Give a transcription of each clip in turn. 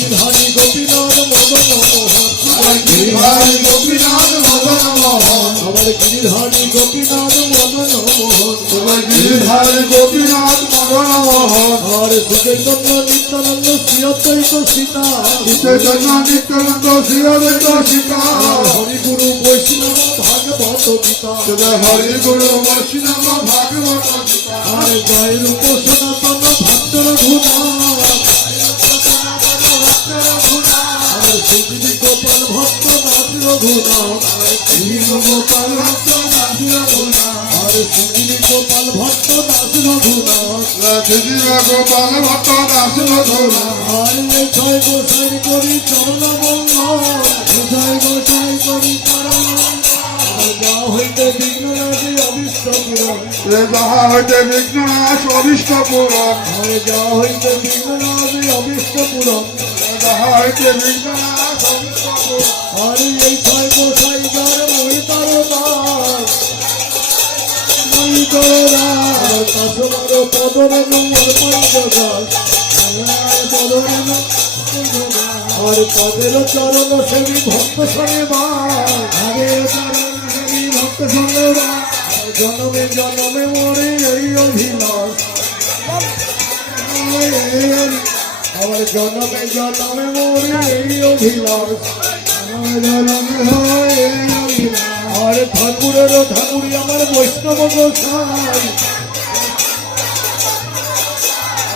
গিরিধারী গোপীনাথ মদন মোহন, আমার গিরিধারী গোপীনাথ মদন মোহন, আমার গিরিধারী গোপীনাথ মদন মোহন, তোমার গিরিধারী গোপীনাথ মদন মোহন। আর সুচৈতন্য নিত্যানন্দ শ্রী অদ্বৈত সীতা, চৈতন্য নিত্যানন্দ শ্রী অদ্বৈত সীতা, হরি গুরু বৈষ্ণব ভাগবত গীতা, হরি গুরু বৈষ্ণব ভাগবত গীতা। আর জয় রূপ সনাতন ভক্ত রঘুনাথ, আর শ্রী গোপাল ভক্ত নাথ রঘুনাথ, গোপাল ভক্ত নাথ রঘুনাথ, আর শ্রী গোপাল ভক্ত নাথ রঘুনাথ, গোপাল ভক্ত নাথ রঘুনাথ। আর জয় গোসাই করি চরণ মঙ্গল, জয় গোসাই করি চরণ মঙ্গল, যা হইতে বিঘ্ন রাজি অবিষ্ট পূরণ, যাহা হইতে বিঘ্ননাশ অভিষ্ট পূরণ, যা হইতে বিঘ্ন রাজি অবিষ্ট পূরণ। যাহা হইতে বিঘ্ননাশ অভিষ্ট পূরণ। আর এই ছয় গোসাই যার মই তার দাস, মই তার দাস, কাশমার পদরে নম্বর পঞ্চদাস, পদরে আর পদের চরণ সেবী ভক্ত সঙ্গে বাগের চরণ সেবী ভক্ত সঙ্গে জনমে জনমে মরে এই অভিলাষ, আমার জনমে জনমে মরে এই অভিলাষ, আর ঠাকুরের ঠাকুরি আমার বৈষ্ণব গোসাই,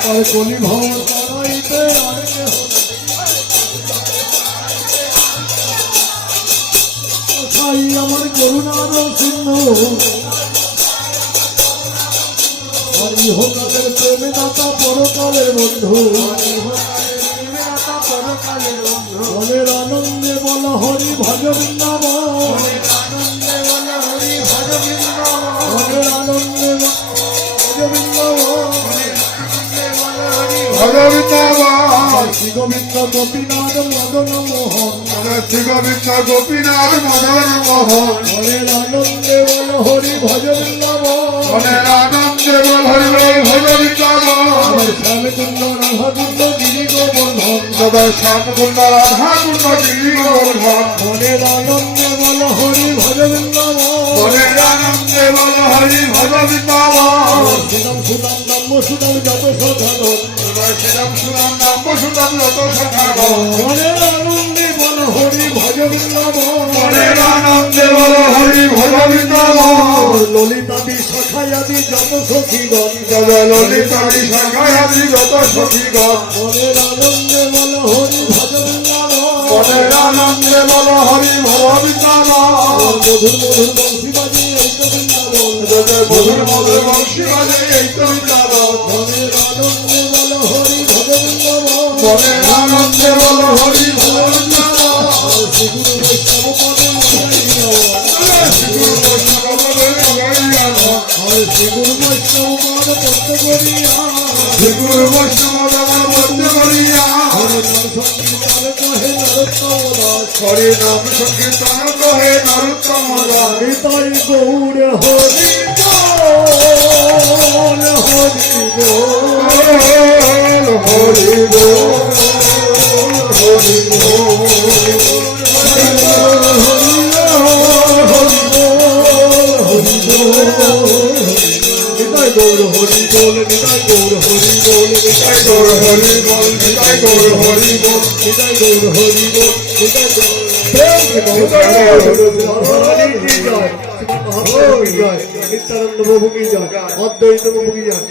আর কলি ভব তারাইতে আর কেহ গোসাই আমার করুণার সিন্ধু, আর ইহকালের প্রেমে দাতা পরকালের বন্ধু, মনের আনন্দে বল হরি ভজ বৃন্দাবন, মনের আনন্দে ভজ বৃন্দাবন, শ্রী গোবিন্দ গোপীনাথ মদন মোহন, শ্রী গোবিন্দ গোপীনাথ মদন মোহন, মনের আনন্দে বল হরি ভজ বৃন্দাবন, মনের আনন্দে বল হরি ভজ বৃন্দাবন। শ্যামকুণ্ড রাধাকুণ্ড গিরি গোবর্ধন, সদা শ্যামকুণ্ড রাধাকুণ্ড গিরি গোবর্ধন, মনের আনন্দে বল হরি ভজ বৃন্দাবন, মনের আনন্দে বল হরি ভজ বৃন্দাবন। শ্রীরাম সুদাম নাম সুদাম যত সধারণ, শ্রীরাম সুরাম নাম সুদাম যত সাধারণ, মনের আনন্দে বল হরি ভজ বৃন্দাবন, মনের আনন্দে বল হরি ভজ বৃন্দাবন। ললিতা বিশাখাই আদি যত সখীগণ, ললিতারি শাখায়াদি যত সখীগণ, মনের আনন্দে বল হরি ভজ বৃন্দাবন, মনের আনন্দে বল হরি ভজ বৃন্দাবন। মধুর মধুর বংশী বাজি এই তো বৃন্দাবন, মধুর মধুর বংশী বাজে এই তো বৃন্দাবন। মনের আনন্দে বল হরি ভজ বৃন্দাবন, মনের আনন্দে বল হরি ভজ বৃন্দাবন। শ্রী গুরু বৈষ্ণব পদে শ্রী বৈষ্ণব পদে লগাইয়ান, শ্রী গুরু বৈষ্ণব পদ পদ্ম করিয়া, শ্রী গুরু বৈষ্ণব আমার বন্দে করিয়া, হরি নাম সংকীর্তন কহে নরোত্তম দাস, হরি নাম সংকীর্তন কহে নরোত্তম দাস। নিতাই গৌর হরি বল, হরি বল, হরি বল, হরি বল, নিতাই গৌর হরি বল, নিতাই গৌর হরি বল, নিতাই গৌর হরি বল, নিতাই গৌর হরি বল, নিতাই গৌর হরি বল, নিতাই গৌর নিত্যানন্দ প্রভু কি জয়, অদ্বৈত প্রভু কি জয়।